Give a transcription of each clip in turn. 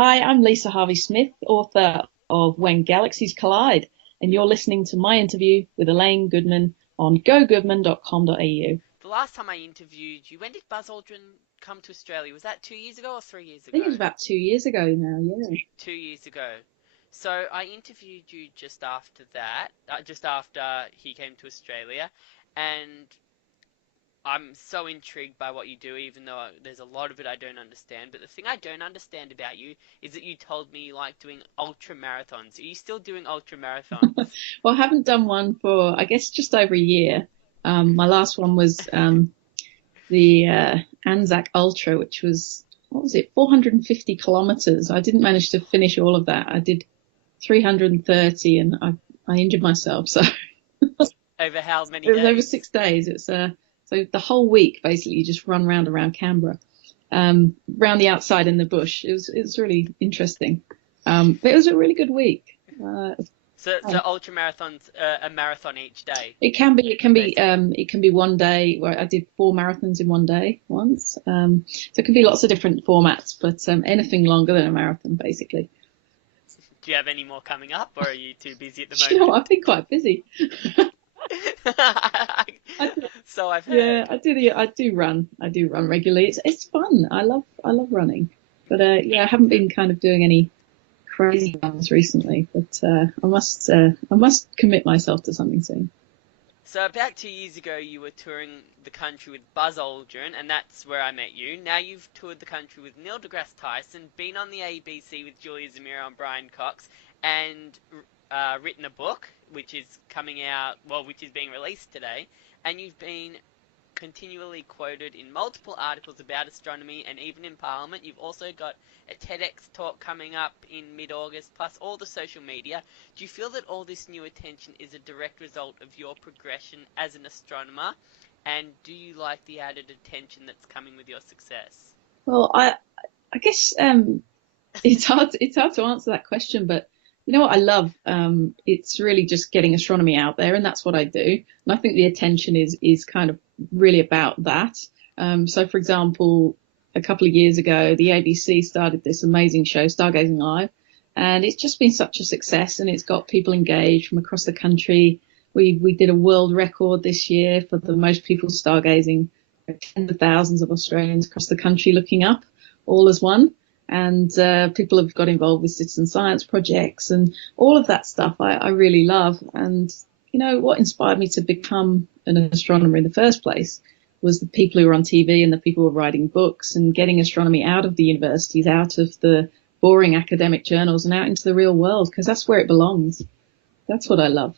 Hi, I'm Lisa Harvey-Smith, author of When Galaxies Collide, and you're listening to my interview with Elaine Goodman on gogoodman.com.au. The last time I interviewed you, when did Buzz Aldrin come to Australia? Was that 2 years ago or 3 years I think it was ago? about 2 years ago now, yeah. 2 years ago. So I interviewed you just after that, just after he came to Australia, and I'm so intrigued by what you do, even though there's a lot of it I don't understand. But the thing I don't understand about you is that you told me you like doing ultra marathons. Are you still doing ultra marathons? Well, I haven't done one for, I guess, just over a year. My last one was the Anzac Ultra, which was, what was it, 450 kilometers. I didn't manage to finish all of that. I did 330 and I injured myself. So Over how many it was over days? 6 days. So the whole week, basically, you just run round around Canberra, round the outside in the bush. It was really interesting. But it was a really good week. So ultra marathons, a marathon each day, basically. It can be one day where I did 4 marathons in one day once. So it can be lots of different formats, but anything longer than a marathon, basically. Do you have any more coming up, or are you too busy at the You know what? moment? I've been quite busy. I, So I've yeah, heard. I do run. I do run regularly. It's fun. I love running. But yeah, I haven't been kind of doing any crazy ones recently. But I must commit myself to something soon. So about 2 years ago, you were touring the country with Buzz Aldrin, and that's where I met you. Now you've toured the country with Neil deGrasse Tyson, been on the ABC with Julia Zemira and Brian Cox, and written a book, which is coming out, well, which is being released today. And you've been continually quoted in multiple articles about astronomy and even in Parliament. You've also got a TEDx talk coming up in mid-August, plus all the social media. Do you feel that all this new attention is a direct result of your progression as an astronomer? And do you like the added attention that's coming with your success? Well, I guess it's hard to answer that question, but you know what I love? It's really just getting astronomy out there, and that's what I do. And I think the attention is kind of really about that. So, for example, a couple of years ago, the ABC started this amazing show, Stargazing Live, and it's just been such a success, and it's got people engaged from across the country. We did a world record this year for the most people stargazing, tens of thousands of Australians across the country looking up, all as one. And people have got involved with citizen science projects and all of that stuff I really love. And, you know, what inspired me to become an astronomer in the first place was the people who were on TV and the people who were writing books and getting astronomy out of the universities, out of the boring academic journals and out into the real world, because that's where it belongs. That's what I love.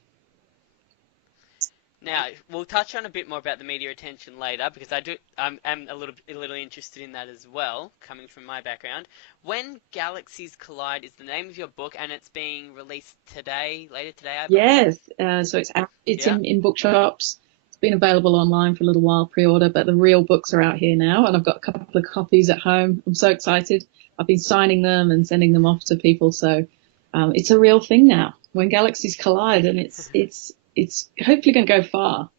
Now, we'll touch on a bit more about the media attention later because I'm a little interested in that as well, coming from my background. When Galaxies Collide is the name of your book, and it's being released today, later today, I believe. Yes, so it's out, it's Yeah. in bookshops. It's been available online for a little while, pre-order, but the real books are out here now, and I've got a couple of copies at home. I'm so excited. I've been signing them and sending them off to people, so it's a real thing now. When galaxies collide, and it's hopefully going to go far.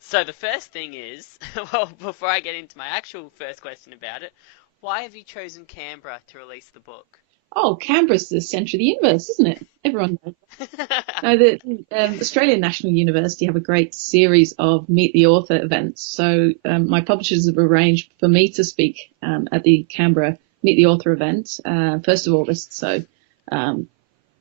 So the first thing is, well, before I get into my actual first question about it, why have you chosen Canberra to release the book? Oh, Canberra's the centre of the universe, isn't it? Everyone knows. No, the Australian National University have a great series of Meet the Author events. So my publishers have arranged for me to speak at the Canberra Meet the Author event, 1st of August. So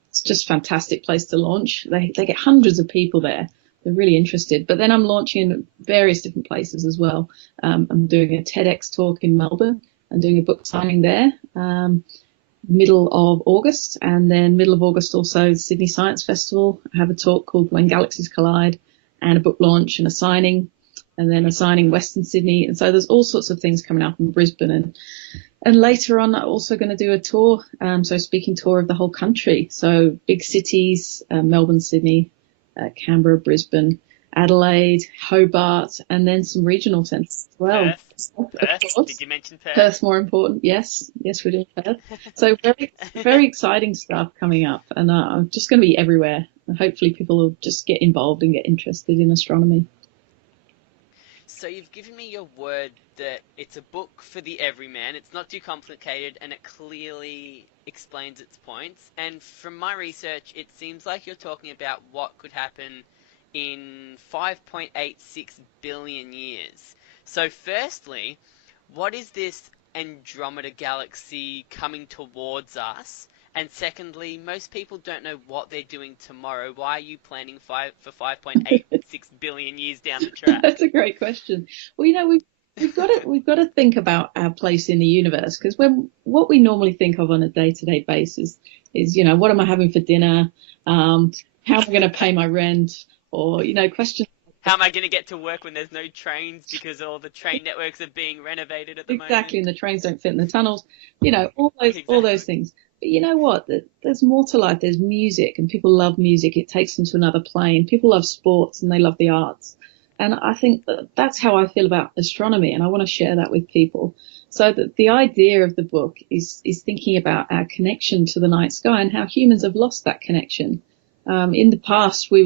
it's just a fantastic place to launch. They get hundreds of people there. They're really interested. But then I'm launching in various different places as well. I'm doing a TEDx talk in Melbourne and doing a book signing there. Middle of August, and then middle of August also Sydney Science Festival. I have a talk called When Galaxies Collide, and a book launch and a signing, and then a signing Western Sydney. And so there's all sorts of things coming up in Brisbane, and later on I'm also going to do a tour, so speaking tour of the whole country. So big cities, Melbourne, Sydney, Canberra, Brisbane, Adelaide, Hobart, and then some regional centres as well. Perth? Of Perth? course. Did you mention Perth? Perth more important. Yes, yes, we're doing Perth. So very, very exciting stuff coming up, and I'm just going to be everywhere. And hopefully, people will just get involved and get interested in astronomy. So you've given me your word that it's a book for the everyman. It's not too complicated and it clearly explains its points. And from my research, it seems like you're talking about what could happen in 5.86 billion years. So firstly, what is this Andromeda Galaxy coming towards us? And secondly, most people don't know what they're doing tomorrow. Why are you planning for 5.86 billion years down the track? That's a great question. Well, we've got to think about our place in the universe, because what we normally think of on a day-to-day basis is, what am I having for dinner? How am I going to pay my rent? Or, questions. How am I going to get to work when there's no trains because all the train networks are being renovated at the moment? Exactly, and the trains don't fit in the tunnels. All those Exactly. things. But you know what? There's more to life. There's music, and people love music. It takes them to another plane. People love sports, and they love the arts. And I think that's how I feel about astronomy, and I want to share that with people. So the idea of the book is thinking about our connection to the night sky and how humans have lost that connection. In the past, we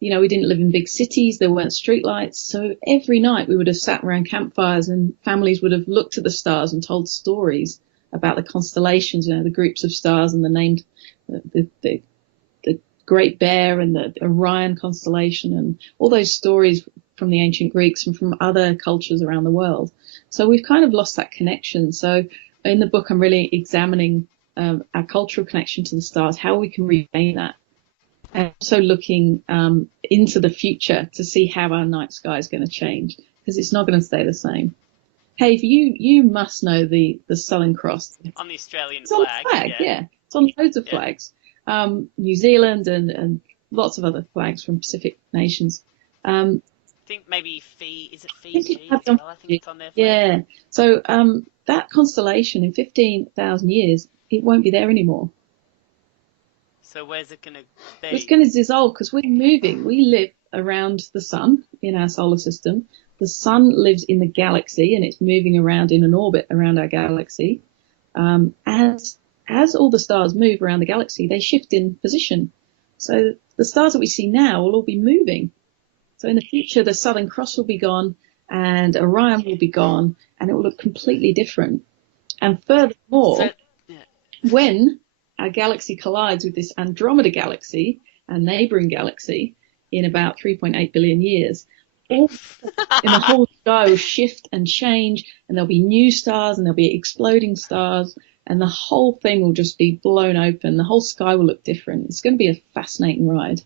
didn't live in big cities. There weren't streetlights. So every night we would have sat around campfires and families would have looked at the stars and told stories about the constellations, the groups of stars and the named, the Great Bear and the Orion constellation and all those stories from the ancient Greeks and from other cultures around the world. So we've kind of lost that connection. So in the book, I'm really examining our cultural connection to the stars, how we can regain that. And also looking into the future to see how our night sky is going to change, because it's not going to stay the same. Hey, you must know the Southern Cross. On the Australian It's on flag. the flag, yeah. It's on loads of flags. New Zealand and lots of other flags from Pacific nations. I think maybe is it Fiji as well? I think it's on their flag. Yeah. So that constellation in 15,000 years, it won't be there anymore. So where's it going to be? It's going to dissolve because we're moving. We live around the sun in our solar system. The sun lives in the galaxy and it's moving around in an orbit around our galaxy. As all the stars move around the galaxy, they shift in position. So the stars that we see now will all be moving. So in the future, the Southern Cross will be gone and Orion will be gone and it will look completely different. And furthermore, when our galaxy collides with this Andromeda Galaxy, our neighboring galaxy, in about 3.8 billion years, in the whole sky will shift and change, and there'll be new stars and there'll be exploding stars, and the whole thing will just be blown open. The whole sky will look different. It's going to be a fascinating ride.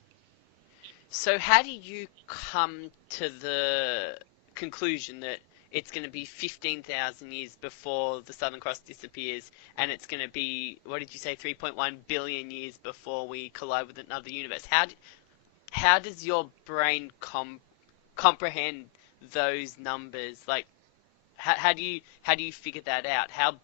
So how do you come to the conclusion that it's going to be 15,000 years before the Southern Cross disappears, and it's going to be, what did you say, 3.1 billion years before we collide with another universe? How does your brain comprehend those numbers? Like, how do you figure that out? How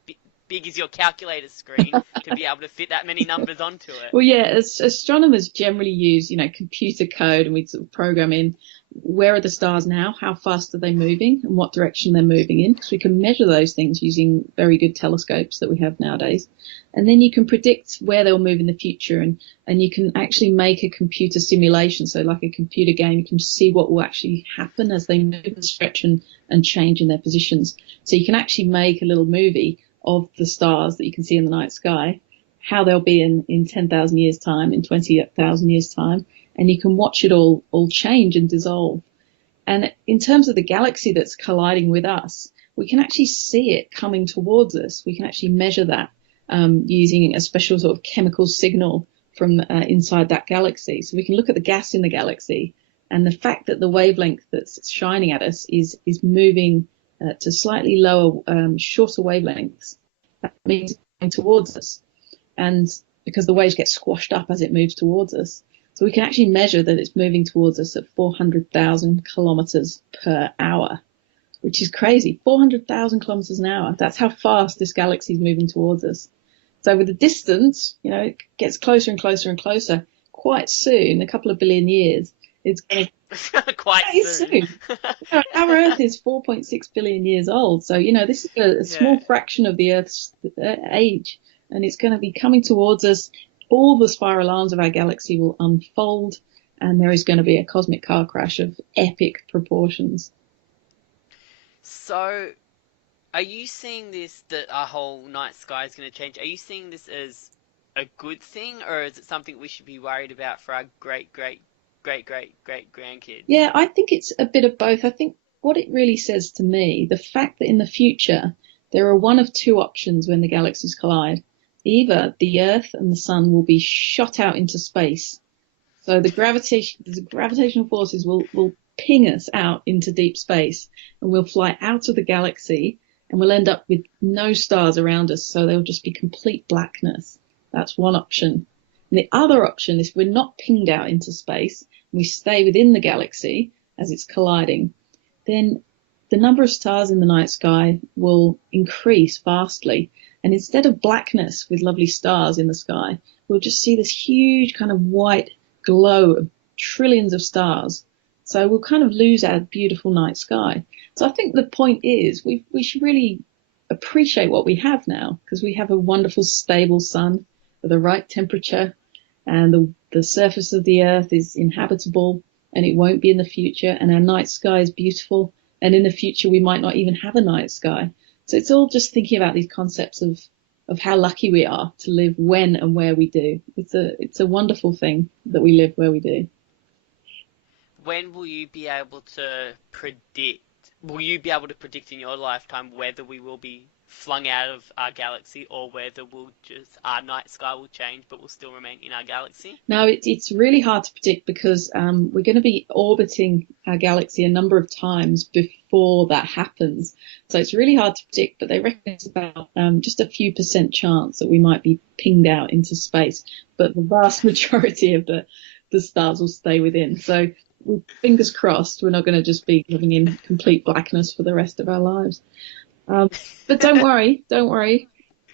big is your calculator screen to be able to fit that many numbers onto it? Well, yeah, as astronomers generally use, computer code, and we sort of program in where are the stars now, how fast are they moving, and what direction they're moving in, because we can measure those things using very good telescopes that we have nowadays. And then you can predict where they'll move in the future, and you can actually make a computer simulation. So like a computer game, you can see what will actually happen as they move and stretch and change in their positions. So you can actually make a little movie of the stars that you can see in the night sky, how they'll be in 10,000 years time, in 20,000 years time, and you can watch it all change and dissolve. And in terms of the galaxy that's colliding with us, we can actually see it coming towards us. We can actually measure that using a special sort of chemical signal from inside that galaxy. So we can look at the gas in the galaxy, and the fact that the wavelength that's shining at us is moving to slightly lower, shorter wavelengths. That means it's going towards us. And because the waves get squashed up as it moves towards us. So we can actually measure that it's moving towards us at 400,000 kilometers per hour, which is crazy. 400,000 kilometers an hour. That's how fast this galaxy is moving towards us. So with the distance, it gets closer and closer and closer. Quite soon, a couple of billion years, it's going to quite soon. Our Earth is 4.6 billion years old. So, this is a small fraction of the Earth's age, and it's going to be coming towards us. All the spiral arms of our galaxy will unfold, and there is going to be a cosmic car crash of epic proportions. So, are you seeing this, that our whole night sky is going to change? Are you seeing this as a good thing, or is it something we should be worried about for our great, great, great, great, great grandkids? Yeah, I think it's a bit of both. I think what it really says to me, the fact that in the future there are one of two options when the galaxies collide. Either the Earth and the Sun will be shot out into space. So the gravitational forces will ping us out into deep space, and we'll fly out of the galaxy, and we'll end up with no stars around us. So there'll just be complete blackness. That's one option. And the other option is we're not pinged out into space, and we stay within the galaxy as it's colliding. Then the number of stars in the night sky will increase vastly. And instead of blackness with lovely stars in the sky, we'll just see this huge kind of white glow of trillions of stars. So we'll kind of lose our beautiful night sky. So I think the point is we should really appreciate what we have now, because we have a wonderful stable sun with the right temperature, and the surface of the Earth is inhabitable, and it won't be in the future, and our night sky is beautiful, and in the future we might not even have a night sky. So it's all just thinking about these concepts of how lucky we are to live when and where we do. It's a wonderful thing that we live where we do. When will you be able to predict? Will you be able to predict in your lifetime whether we will be flung out of our galaxy, or whether our night sky will change but we'll still remain in our galaxy? No, it's really hard to predict, because we're going to be orbiting our galaxy a number of times before that happens. So it's really hard to predict, but they reckon it's about just a few % chance that we might be pinged out into space, but the vast majority of the stars will stay within. So with fingers crossed, we're not going to just be living in complete blackness for the rest of our lives. But don't worry.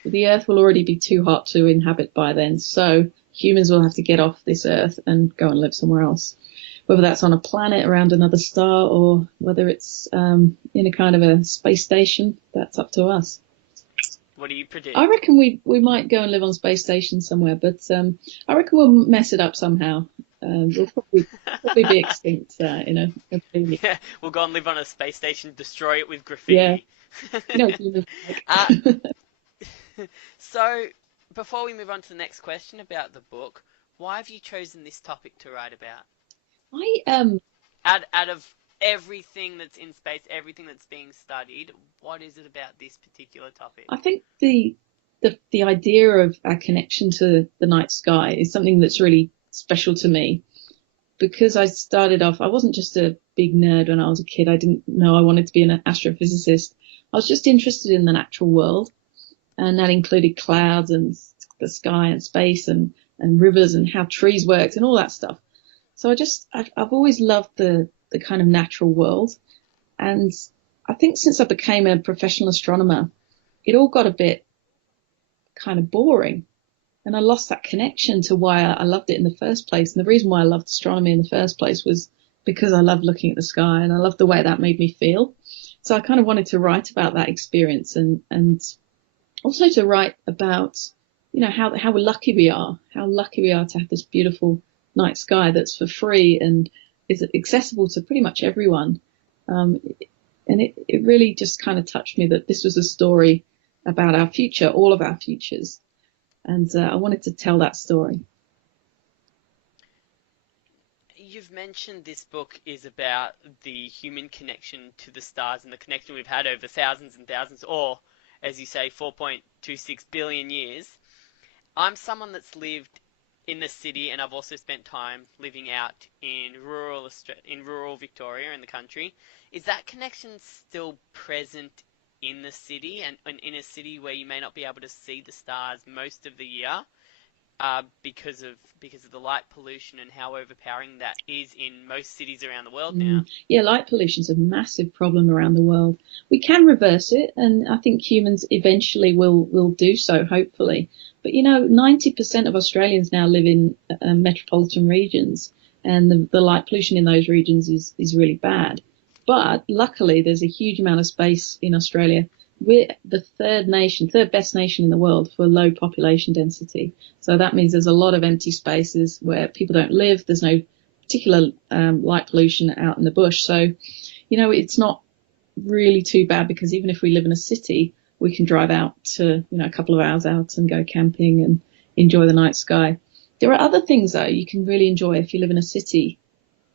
The Earth will already be too hot to inhabit by then. So humans will have to get off this Earth and go and live somewhere else. Whether that's on a planet around another star, or whether it's in a kind of a space station, that's up to us. What do you predict? I reckon we might go and live on space station somewhere, but I reckon we'll mess it up somehow. We'll probably be extinct in a Yeah, we'll go and live on a space station, destroy it with graffiti. Yeah. So, before we move on to the next question about the book, why have you chosen this topic to write about? Out of everything that's in space, everything that's being studied, what is it about this particular topic? I think the idea of our connection to the night sky is something that's really special to me, because I started off, I wasn't just a big nerd when I was a kid. I didn't know I wanted to be an astrophysicist. I was just interested in the natural world, and that included clouds and the sky and space and rivers and how trees worked and all that stuff. So I've always loved the kind of natural world. And I think since I became a professional astronomer, it all got a bit kind of boring. And I lost that connection to why I loved it in the first place. And the reason why I loved astronomy in the first place was because I loved looking at the sky, and I loved the way that made me feel. So I kind of wanted to write about that experience, and also to write about, how lucky we are to have this beautiful night sky that's for free and is accessible to pretty much everyone. And it really just kind of touched me that this was a story about our future, all of our futures. And I wanted to tell that story. You've mentioned this book is about the human connection to the stars and the connection we've had over thousands and thousands, or, as you say, 4.26 billion years. I'm someone that's lived in the city, and I've also spent time living out in rural Victoria in the country. Is that connection still present in the city, and in a city where you may not be able to see the stars most of the year because of the light pollution and how overpowering that is in most cities around the world now? Yeah, light pollution is a massive problem around the world. We can reverse it, and I think humans eventually will do so, hopefully. But 90% of Australians now live in metropolitan regions, and the light pollution in those regions is really bad. But luckily, there's a huge amount of space in Australia. We're the third best nation in the world for low population density. So that means there's a lot of empty spaces where people don't live. There's no particular light pollution out in the bush. So, it's not really too bad, because even if we live in a city, we can drive out to, a couple of hours out and go camping and enjoy the night sky. There are other things, though, you can really enjoy if you live in a city.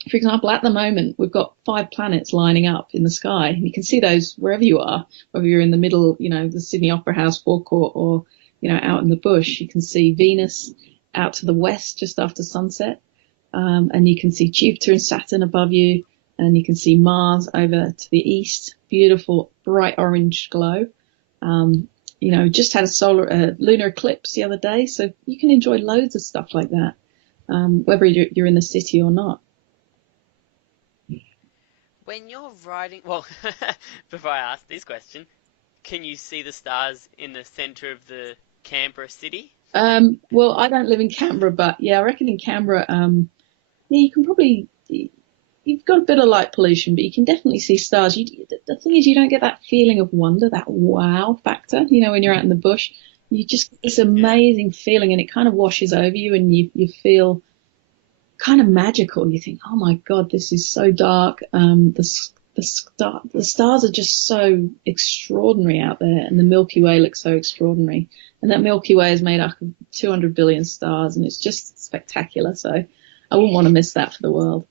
For example, at the moment, we've got 5 planets lining up in the sky. You can see those wherever you are, whether you're in the middle, the Sydney Opera House forecourt, or, out in the bush. You can see Venus out to the west just after sunset. And you can see Jupiter and Saturn above you, and you can see Mars over to the east. Beautiful, bright orange glow. Just had a lunar eclipse the other day, so you can enjoy loads of stuff like that, whether you're in the city or not. When you're riding, well, before I ask this question, can you see the stars in the centre of the Canberra city? Well, I don't live in Canberra, but yeah, I reckon in Canberra, you can probably, you've got a bit of light pollution, but you can definitely see stars. The thing is, you don't get that feeling of wonder, that wow factor, when you're out in the bush. You just get this amazing feeling, and it kind of washes over you, and you feel kind of magical. You think, oh my God, this is so dark. The stars are just so extraordinary out there, and the Milky Way looks so extraordinary. And that Milky Way is made up of 200 billion stars, and it's just spectacular. So I wouldn't want to miss that for the world.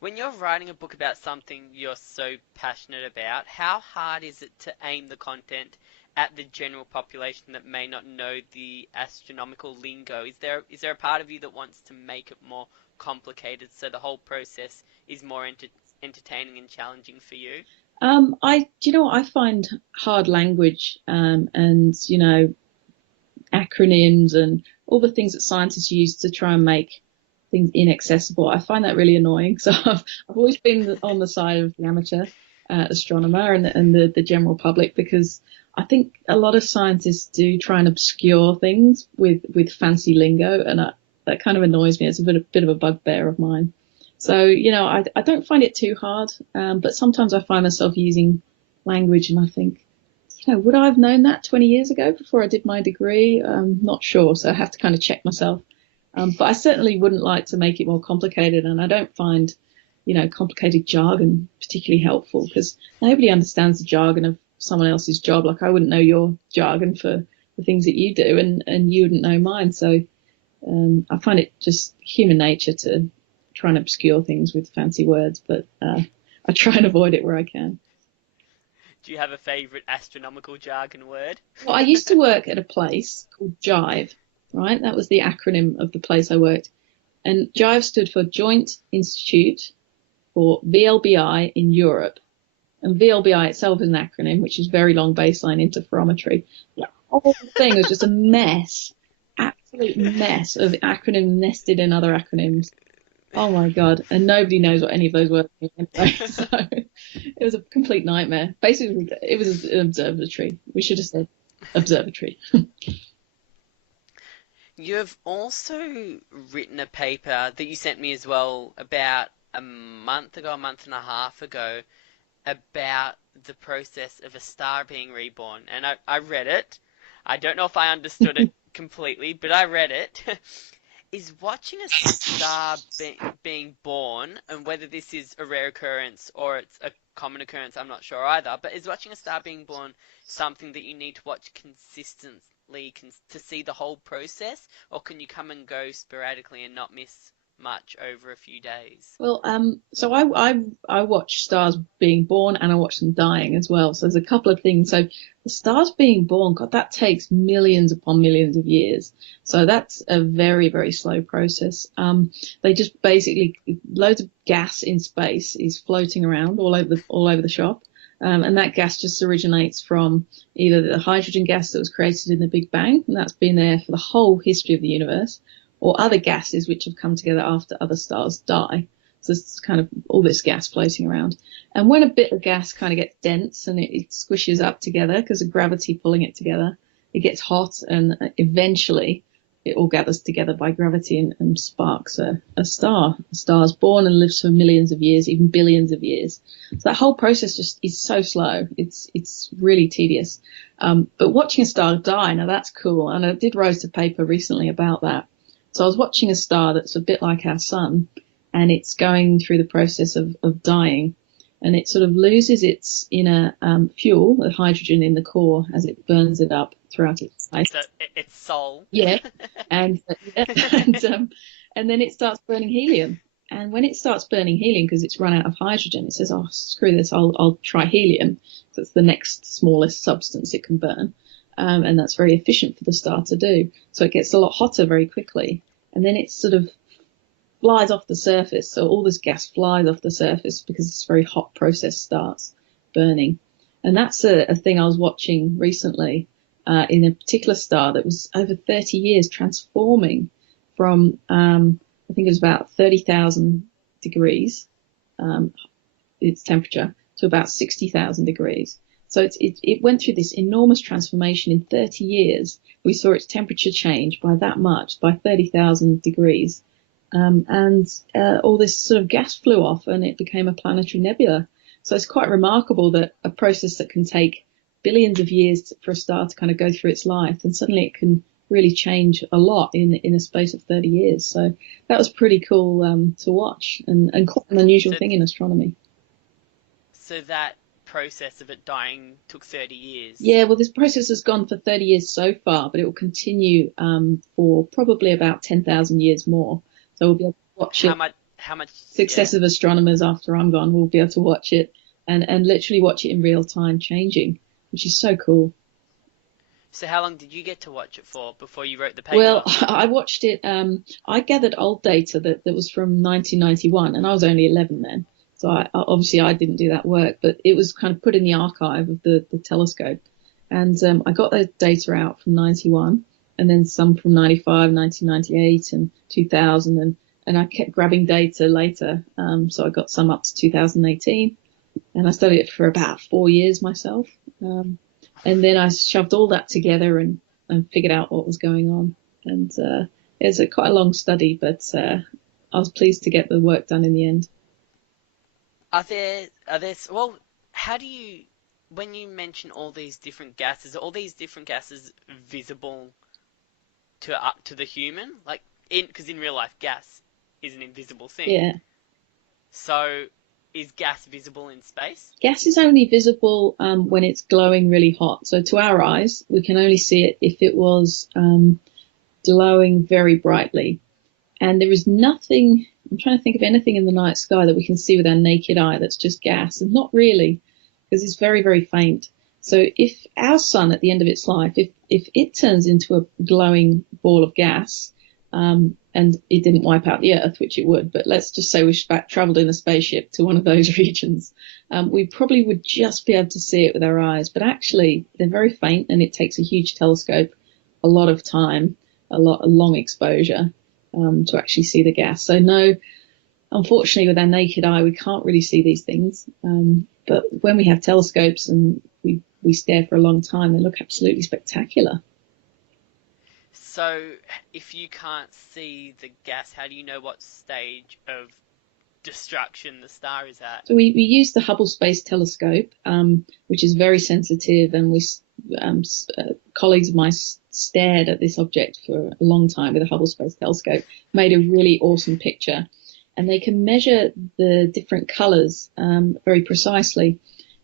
When you're writing a book about something you're so passionate about, how hard is it to aim the content at the general population that may not know the astronomical lingo? Is there a part of you that wants to make it more complicated so the whole process is more entertaining and challenging for you? I find hard language, and acronyms and all the things that scientists use to try and make things inaccessible. I find that really annoying. So I've always been on the side of the amateur astronomer and the general public, because I think a lot of scientists do try and obscure things with fancy lingo, and that kind of annoys me. It's a bit of a bugbear of mine. So, I don't find it too hard, but sometimes I find myself using language and I think, would I have known that 20 years ago before I did my degree? Not sure, so I have to kind of check myself. But I certainly wouldn't like to make it more complicated, and I don't find, complicated jargon particularly helpful, because nobody understands the jargon of someone else's job. Like, I wouldn't know your jargon for the things that you do, and you wouldn't know mine. So I find it just human nature to try and obscure things with fancy words, but I try and avoid it where I can. Do you have a favourite astronomical jargon word? Well, I used to work at a place called JIVE, right? That was the acronym of the place I worked. And JIVE stood for Joint Institute for VLBI in Europe. And VLBI itself is an acronym, which is Very Long Baseline Interferometry. The whole thing was just a mess, absolute mess of acronyms nested in other acronyms. Oh my God. And nobody knows what any of those words mean anyway. So it was a complete nightmare. Basically, it was an observatory. We should have said observatory. You have also written a paper that you sent me as well about a month and a half ago, about the process of a star being reborn. And I read it. I don't know if I understood it completely, but I read it. Is watching a star being born, and whether this is a rare occurrence or it's a common occurrence, I'm not sure either, but is watching a star being born something that you need to watch consistently to see the whole process, or can you come and go sporadically and not miss much over a few days? Well, so I watch stars being born, and I watch them dying as well. So there's a couple of things. So the stars being born, God, that takes millions upon millions of years. So that's a very, very slow process. They just basically, loads of gas in space is floating around all over the shop. And that gas just originates from either the hydrogen gas that was created in the Big Bang, and that's been there for the whole history of the universe, or other gases which have come together after other stars die. So it's kind of all this gas floating around. And when a bit of gas kind of gets dense and it squishes up together because of gravity pulling it together, it gets hot, and eventually it all gathers together by gravity and sparks a star. A star is born and lives for millions of years, even billions of years. So that whole process just is so slow. It's really tedious. But watching a star die, now that's cool. And I did write a paper recently about that. So I was watching a star that's a bit like our sun, and it's going through the process of dying. and it sort of loses its inner fuel, the hydrogen in the core, as it burns it up throughout its life. So its soul. Yeah, and and then it starts burning helium. And when it starts burning helium, because it's run out of hydrogen, it says, "Oh, screw this! I'll try helium." So it's the next smallest substance it can burn, and that's very efficient for the star to do. So it gets a lot hotter very quickly, and then it sort of flies off the surface. So all this gas flies off the surface because this very hot process starts burning. And that's a thing I was watching recently in a particular star that was over 30 years transforming from, I think it was about 30,000 degrees, its temperature, to about 60,000 degrees. So it went through this enormous transformation in 30 years. We saw its temperature change by that much, by 30,000 degrees. And all this sort of gas flew off and it became a planetary nebula. So it's quite remarkable that a process that can take billions of years for a star to kind of go through its life, and suddenly it can really change a lot in a space of 30 years. So that was pretty cool to watch, and quite an unusual thing in astronomy. So that process of it dying took 30 years? Yeah, well, this process has gone for 30 years so far, but it will continue for probably about 10,000 years more. So we'll be able to watch it. How much? Successive astronomers after I'm gone will be able to watch it and literally watch it in real time changing, which is so cool. So how long did you get to watch it for before you wrote the paper? Well, I watched it. I gathered old data that was from 1991, and I was only 11 then. So obviously I didn't do that work, but it was kind of put in the archive of the telescope. And I got those data out from 91, and then some from 95, 1998, and 2000, and I kept grabbing data later. So I got some up to 2018, and I studied it for about 4 years myself. And then I shoved all that together and figured out what was going on. And it's quite a long study, but I was pleased to get the work done in the end. Well, how do you, when you mention all these different gases, are all these different gases visible to the human? Like, because in real life, gas is an invisible thing. Yeah. So, is gas visible in space? Gas is only visible when it's glowing really hot. So to our eyes, we can only see it if it was glowing very brightly. And there is nothing, I'm trying to think of anything in the night sky that we can see with our naked eye that's just gas. And not really, because it's very, very faint. So if our sun at the end of its life, if it turns into a glowing ball of gas, and it didn't wipe out the Earth, which it would, but let's just say we traveled in a spaceship to one of those regions, we probably would just be able to see it with our eyes. But actually, they're very faint, and it takes a huge telescope, a lot of time, a long exposure to actually see the gas. So no, unfortunately, with our naked eye, we can't really see these things. But when we have telescopes and we stare for a long time, they look absolutely spectacular. So, if you can't see the gas, how do you know what stage of destruction the star is at? So we use the Hubble Space Telescope, which is very sensitive, and colleagues of mine stared at this object for a long time with the Hubble Space Telescope, made a really awesome picture, and they can measure the different colours very precisely.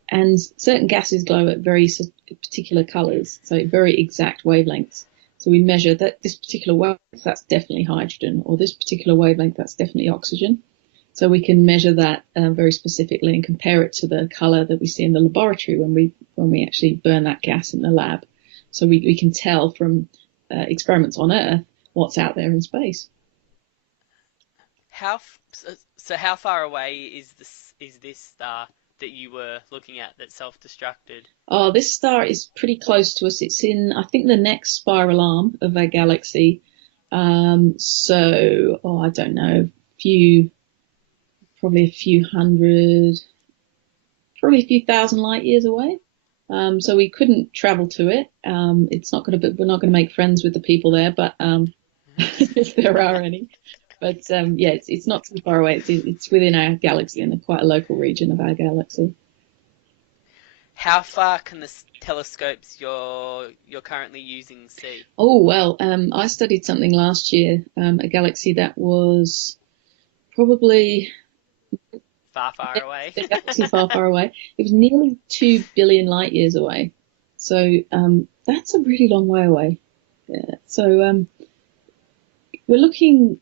And certain gases glow at very particular colours, so very exact wavelengths. So we measure that this particular wavelength, that's definitely hydrogen, or this particular wavelength, that's definitely oxygen. So we can measure that very specifically and compare it to the colour that we see in the laboratory when we actually burn that gas in the lab. So we can tell from experiments on Earth what's out there in space. How far away is this star that you were looking at that self-destructed? Oh, this star is pretty close to us. It's in, I think, the next spiral arm of our galaxy. I don't know, probably a few thousand light years away. So we couldn't travel to it. We're not going to make friends with the people there, but if there are any. But it's not too far away. It's within our galaxy, in quite a local region of our galaxy. How far can the telescopes you're currently using see? Oh, well, I studied something last year, a galaxy that was probably far, far away. A galaxy far, far away. It was nearly 2 billion light years away. So that's a really long way away. Yeah. So we're looking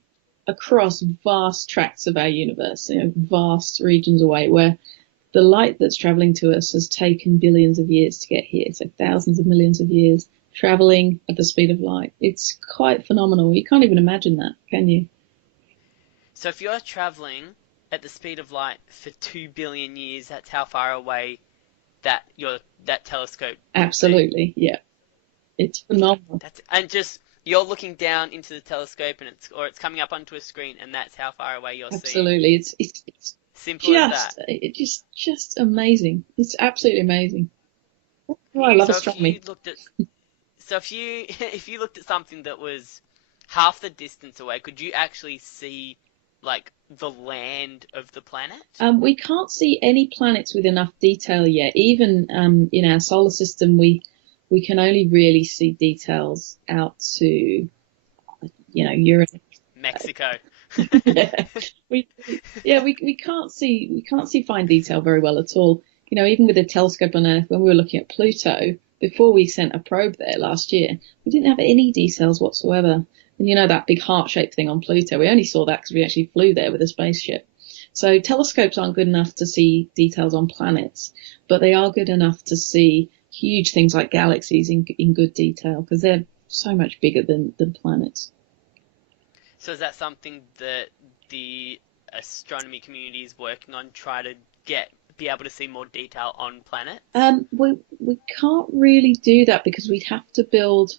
across vast tracts of our universe, vast regions away, where the light that's traveling to us has taken billions of years to get here. So thousands of millions of years traveling at the speed of light. It's quite phenomenal. You can't even imagine that, can you? So if you're traveling at the speed of light for 2 billion years, that's how far away that telescope would Absolutely, yeah. It's phenomenal. and just you're looking down into the telescope and it's coming up onto a screen, and that's how far away you're seeing. Absolutely. It's simple as that. It's just amazing. It's absolutely amazing. Oh, I love astronomy. If you looked at something that was half the distance away, could you actually see like the land of the planet? We can't see any planets with enough detail yet. Even in our solar system, we can only really see details out to, Europe, Mexico. we can't see fine detail very well at all. Even with a telescope on Earth, when we were looking at Pluto, before we sent a probe there last year, we didn't have any details whatsoever. And that big heart-shaped thing on Pluto, we only saw that because we actually flew there with a spaceship. So telescopes aren't good enough to see details on planets, but they are good enough to see huge things like galaxies in good detail, because they're so much bigger than planets. So is that something that the astronomy community is working on, try to be able to see more detail on planets? We can't really do that because we'd have to build,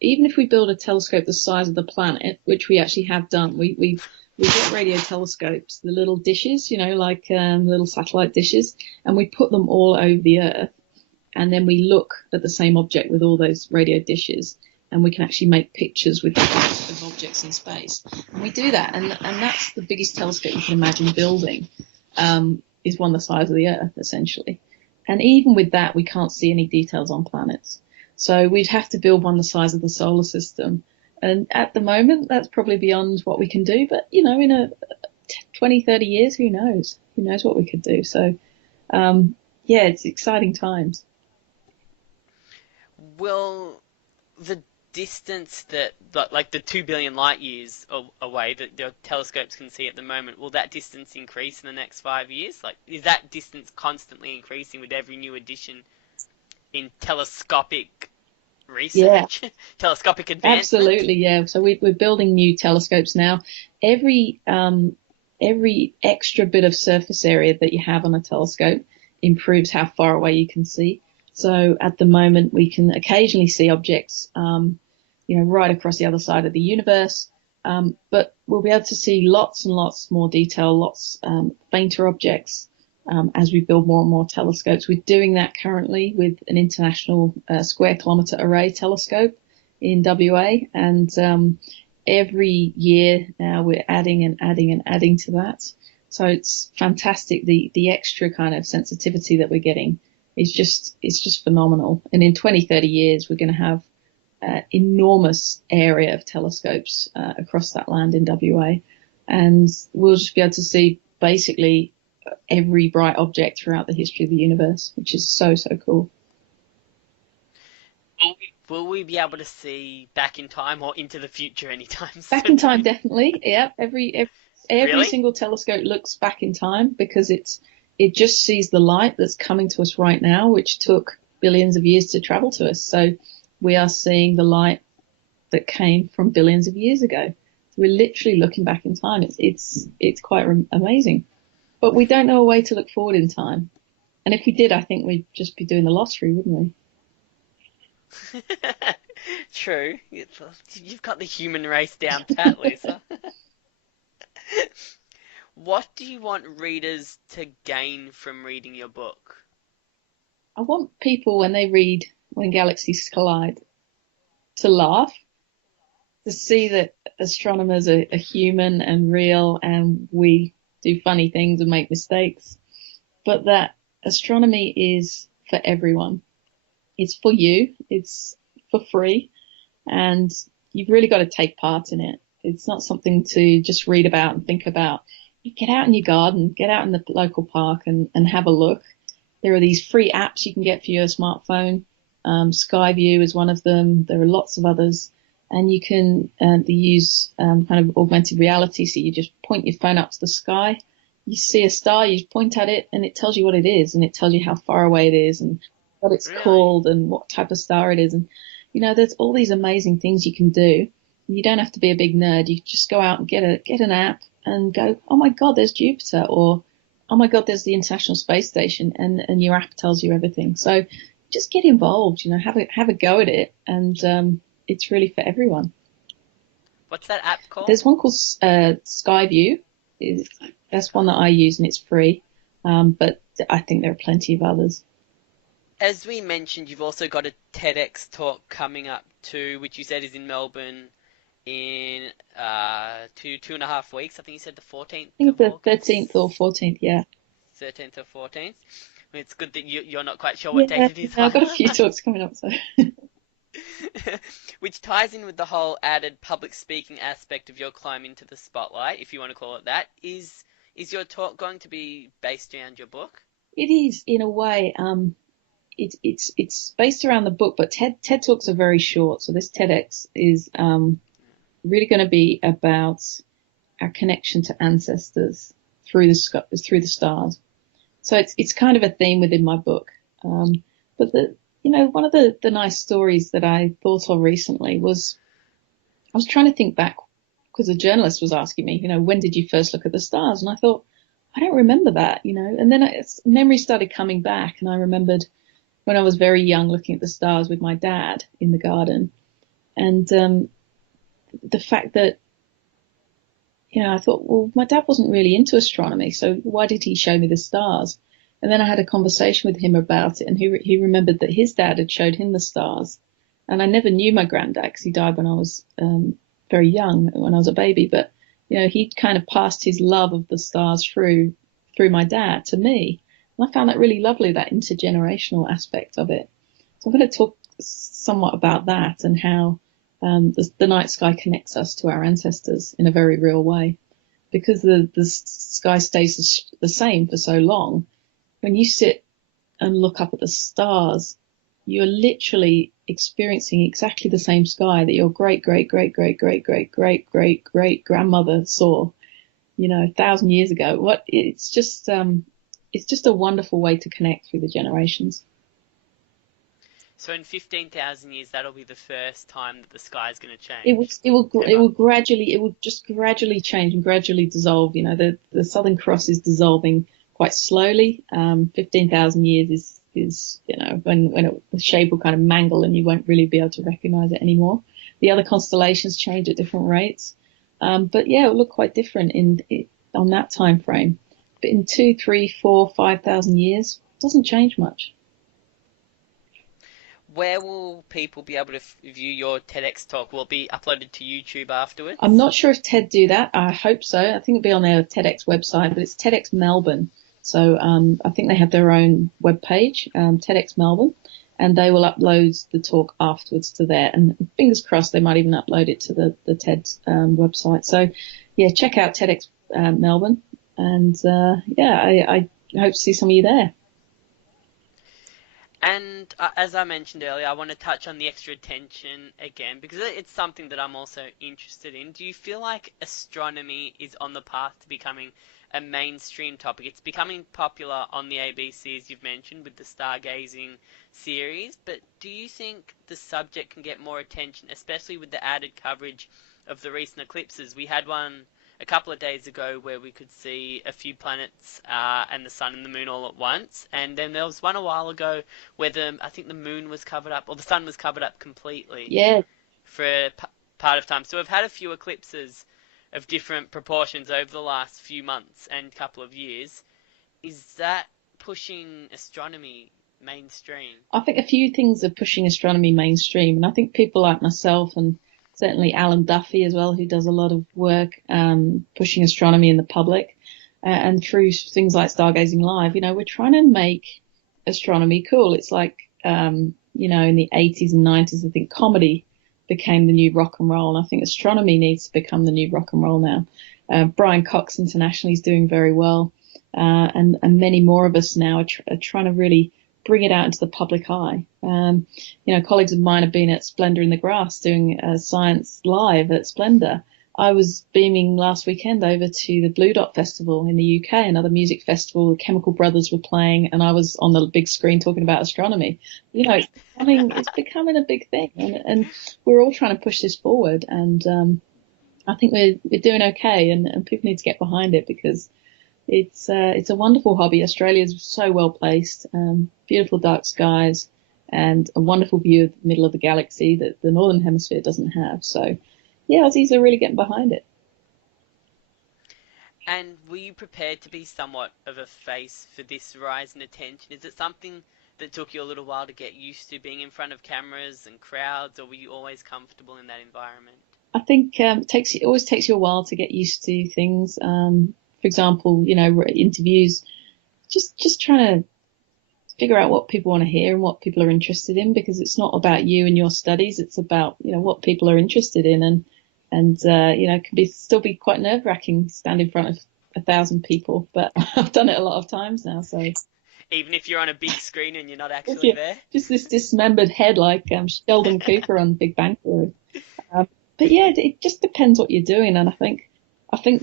even if we build a telescope the size of the planet, which we actually have done. We get radio telescopes, the little dishes, like little satellite dishes, and we put them all over the Earth, and then we look at the same object with all those radio dishes, and we can actually make pictures with of objects in space. And we do that, and that's the biggest telescope you can imagine building, is one the size of the Earth, essentially. And even with that, we can't see any details on planets. So we'd have to build one the size of the solar system. And at the moment, that's probably beyond what we can do. But, in a 20, 30 years, who knows? Who knows what we could do? So, it's exciting times. Will the distance that, like the 2 billion light years away that the telescopes can see at the moment, will that distance increase in the next 5 years? Like, is that distance constantly increasing with every new addition in telescopic research? Yeah. Telescopic advancement? Absolutely, yeah. So we're building new telescopes now. Every extra bit of surface area that you have on a telescope improves how far away you can see. So at the moment, we can occasionally see objects, right across the other side of the universe. But we'll be able to see lots and lots more detail, lots fainter objects as we build more and more telescopes. We're doing that currently with an international square kilometre array telescope in WA, and every year now we're adding and adding and adding to that. So it's fantastic. The extra kind of sensitivity that we're getting is just phenomenal. And in 20, 30 years, we're going to have enormous area of telescopes across that land in WA, and we'll just be able to see basically every bright object throughout the history of the universe, which is so cool. Will we be able to see back in time or into the future anytime soon? Back in time, definitely. Yeah, every Really? single telescope looks back in time because it just sees the light that's coming to us right now, which took billions of years to travel to us. So we are seeing the light that came from billions of years ago. So we're literally looking back in time. It's quite amazing. But we don't know a way to look forward in time. And if we did, I think we'd just be doing the lottery, wouldn't we? True. You've got the human race down pat, Lisa. What do you want readers to gain from reading your book? I want people, when they read When Galaxies Collide, to laugh, to see that astronomers are human and real, and we do funny things and make mistakes, but that astronomy is for everyone. It's for you. It's for free, and you've really got to take part in it. It's not something to just read about and think about. get out in your garden, get out in the local park and have a look. There are these free apps you can get for your smartphone. Skyview is one of them. There are lots of others. And you can use kind of augmented reality. So you just point your phone up to the sky. You see a star, you point at it, and it tells you what it is. And it tells you how far away it is and what it's called and what type of star it is. And, there's all these amazing things you can do. You don't have to be a big nerd. You just go out and get an app and go, oh, my God, there's Jupiter. Or, oh, my God, there's the International Space Station. And your app tells you everything. So just get involved, have a go at it. And it's really for everyone. What's that app called? There's one called Skyview. That's one that I use, and it's free. But I think there are plenty of others. As we mentioned, you've also got a TEDx talk coming up too, which you said is in Melbourne in 2.5 weeks. I think you said the 14th. I think the 13th or 14th, yeah. 13th or 14th. It's good that you're not quite sure what date it is. I've got a few talks coming up, so. Which ties in with the whole added public speaking aspect of your climb into the spotlight, if you want to call it that. Is your talk going to be based around your book? It is, in a way. It's based around the book, but TED Talks are very short. So this TEDx is really going to be about our connection to ancestors through the stars. So it's kind of a theme within my book. But one of the nice stories that I thought of recently was I was trying to think back because a journalist was asking me, when did you first look at the stars? And I thought, I don't remember that, and then memory started coming back, and I remembered when I was very young looking at the stars with my dad in the garden. And the fact that, I thought, well, my dad wasn't really into astronomy, so why did he show me the stars? And then I had a conversation with him about it, and he remembered that his dad had showed him the stars. And I never knew my granddad because he died when I was very young, when I was a baby. But, he kind of passed his love of the stars through my dad to me. And I found that really lovely, that intergenerational aspect of it. So I'm going to talk somewhat about that and how the night sky connects us to our ancestors in a very real way. Because the sky stays the same for so long, when you sit and look up at the stars, you're literally experiencing exactly the same sky that your great grandmother saw, 1,000 years ago. It's just a wonderful way to connect through the generations. So in 15,000 years, that'll be the first time that the sky is going to change. It will just gradually change and gradually dissolve. The Southern Cross is dissolving quite slowly. 15,000 years is when the shape will kind of mangle and you won't really be able to recognize it anymore. The other constellations change at different rates. But yeah, it'll look quite different on that time frame. But in 2, 3, 4, 5,000 years, it doesn't change much. Where will people be able to view your TEDx talk? Will it be uploaded to YouTube afterwards? I'm not sure if TED do that. I hope so. I think it'll be on their TEDx website, but it's TEDx Melbourne. So I think they have their own webpage, TEDx Melbourne, and they will upload the talk afterwards to there. And fingers crossed, they might even upload it to the TED website. So yeah, check out TEDx Melbourne, and I hope to see some of you there. And as I mentioned earlier, I want to touch on the extra attention again because it's something that I'm also interested in. Do you feel like astronomy is on the path to becoming a mainstream topic? It's becoming popular on the ABC, as you've mentioned, with the Stargazing series. But do you think the subject can get more attention, especially with the added coverage of the recent eclipses? We had one a couple of days ago where we could see a few planets and the sun and the moon all at once, and then there was one a while ago where I think the moon was covered up, or the sun was covered up completely for a part of time. So we've had a few eclipses of different proportions over the last few months and couple of years. Is that pushing astronomy mainstream? I think a few things are pushing astronomy mainstream, and I think people like myself and certainly Alan Duffy as well, who does a lot of work pushing astronomy in the public, and through things like Stargazing Live, we're trying to make astronomy cool. It's like, in the 80s and 90s, I think comedy became the new rock and roll, and I think astronomy needs to become the new rock and roll now. Brian Cox internationally is doing very well. And many more of us now are trying to really bring it out into the public eye. Colleagues of mine have been at Splendor in the Grass doing science live at Splendor. I was beaming last weekend over to the Blue Dot Festival in the UK, another music festival. The Chemical Brothers were playing, and I was on the big screen talking about astronomy. It's becoming a big thing, and we're all trying to push this forward. And I think we're doing okay, and people need to get behind it because it's a wonderful hobby. Australia's so well placed, beautiful dark skies, and a wonderful view of the middle of the galaxy that the Northern Hemisphere doesn't have. So, yeah, Aussies are really getting behind it. And were you prepared to be somewhat of a face for this rise in attention? Is it something that took you a little while to get used to being in front of cameras and crowds, or were you always comfortable in that environment? I think it always takes you a while to get used to things. For example, interviews, just trying to figure out what people want to hear and what people are interested in, because it's not about you and your studies. It's about, what people are interested in. And it can still be quite nerve-wracking stand in front of 1,000 people, but I've done it a lot of times now. So even if you're on a big screen and you're not actually there? Just this dismembered head like Sheldon Cooper on Big Bang Theory. But yeah, it just depends what you're doing. And I think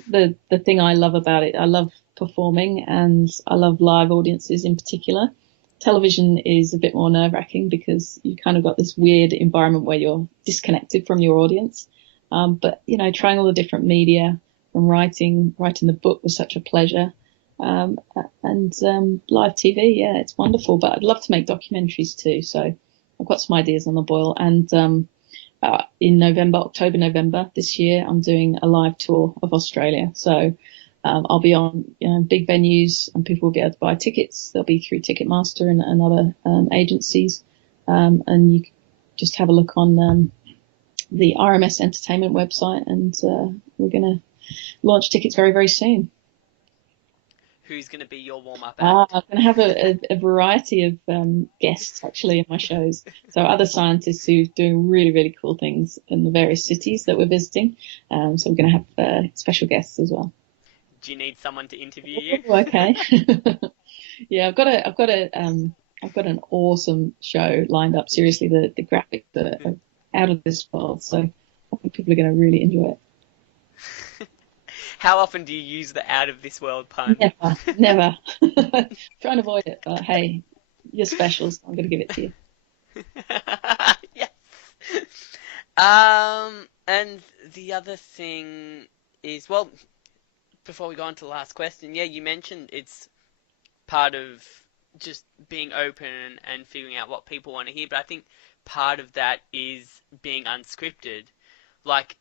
the thing I love about it, I love performing and I love live audiences in particular. Television is a bit more nerve-wracking because you kind of got this weird environment where you're disconnected from your audience. But trying all the different media and writing the book was such a pleasure. And live TV, yeah, it's wonderful. But I'd love to make documentaries too. So I've got some ideas on the boil. And in October, November this year, I'm doing a live tour of Australia. So I'll be on big venues and people will be able to buy tickets. They'll be through Ticketmaster and other agencies. And you can just have a look on the RMS Entertainment website, and we're going to launch tickets very, very soon. Who's going to be your warm-up act? I'm going to have a variety of guests actually in my shows. So other scientists who are doing really, really cool things in the various cities that we're visiting. So we're going to have special guests as well. Do you need someone to interview you? Oh, okay. Yeah, I've got an awesome show lined up. Seriously, the graphics are out of this world. So I think people are going to really enjoy it. How often do you use the out of this world pun? Never. Trying to avoid it, but hey, you're special, so I'm going to give it to you. Yes. And the other thing is, well, before we go on to the last question, yeah, you mentioned it's part of just being open and figuring out what people want to hear, but I think part of that is being unscripted. Like,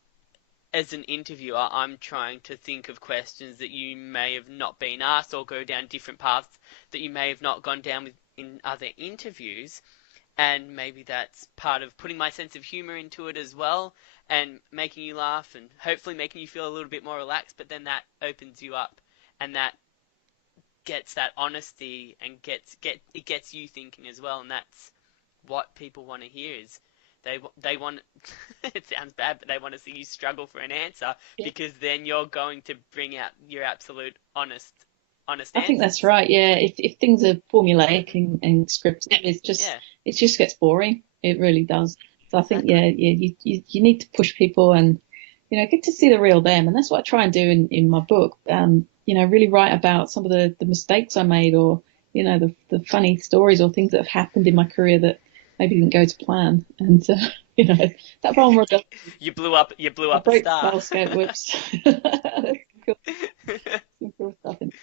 as an interviewer, I'm trying to think of questions that you may have not been asked or go down different paths that you may have not gone down with in other interviews. And maybe that's part of putting my sense of humor into it as well and making you laugh and hopefully making you feel a little bit more relaxed. But then that opens you up and that gets that honesty and it gets you thinking as well. And that's what people want to hear is they want, it sounds bad, but they want to see you struggle for an answer because then you're going to bring out your absolute honest answers. I think that's right. Yeah. If things are formulaic and scripted, it just gets boring. It really does. So I think, you need to push people and, get to see the real them. And that's what I try and do in my book. Really write about some of the mistakes I made or, the funny stories or things that have happened in my career that maybe didn't go to plan. And, that vulnerability. You blew up a star. Telescope, whoops. Some cool stuff in.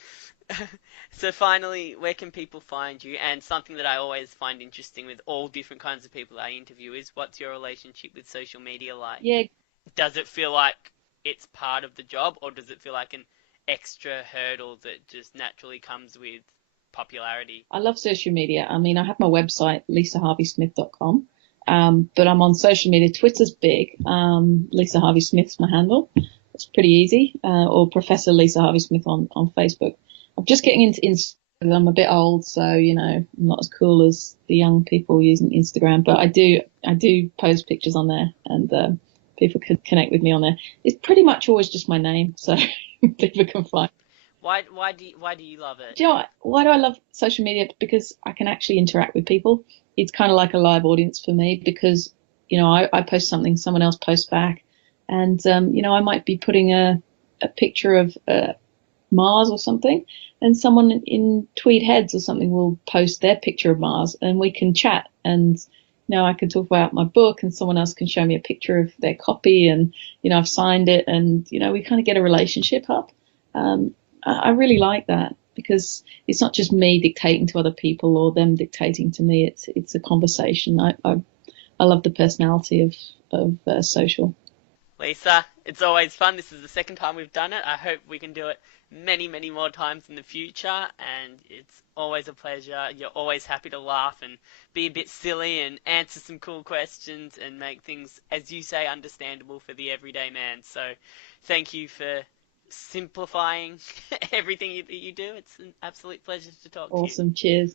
So finally, where can people find you? And something that I always find interesting with all different kinds of people I interview is what's your relationship with social media like? Yeah. Does it feel like it's part of the job or does it feel like an extra hurdle that just naturally comes with popularity? I love social media. I mean, I have my website, lisaharveysmith.com, but I'm on social media. Twitter's big. Lisa Harvey-Smith's my handle. It's pretty easy. Or Professor Lisa Harvey-Smith on Facebook. I'm just getting into Instagram. I'm a bit old, so, I'm not as cool as the young people using Instagram, but I do post pictures on there and people can connect with me on there. It's pretty much always just my name, so people can find. Why do you love it? Do you know what? Why do I love social media? Because I can actually interact with people. It's kind of like a live audience for me because, I post something, someone else posts back. And, I might be putting a picture of Mars or something, and someone in Tweed Heads or something will post their picture of Mars, and we can chat. And, I can talk about my book, and someone else can show me a picture of their copy, and, I've signed it, and, we kind of get a relationship up. I really like that because it's not just me dictating to other people or them dictating to me. It's a conversation. I love the personality of social. Lisa, it's always fun. This is the second time we've done it. I hope we can do it many, many more times in the future. And it's always a pleasure. You're always happy to laugh and be a bit silly and answer some cool questions and make things, as you say, understandable for the everyday man. So thank you for simplifying everything that you do. It's an absolute pleasure to talk to you. Awesome. Cheers.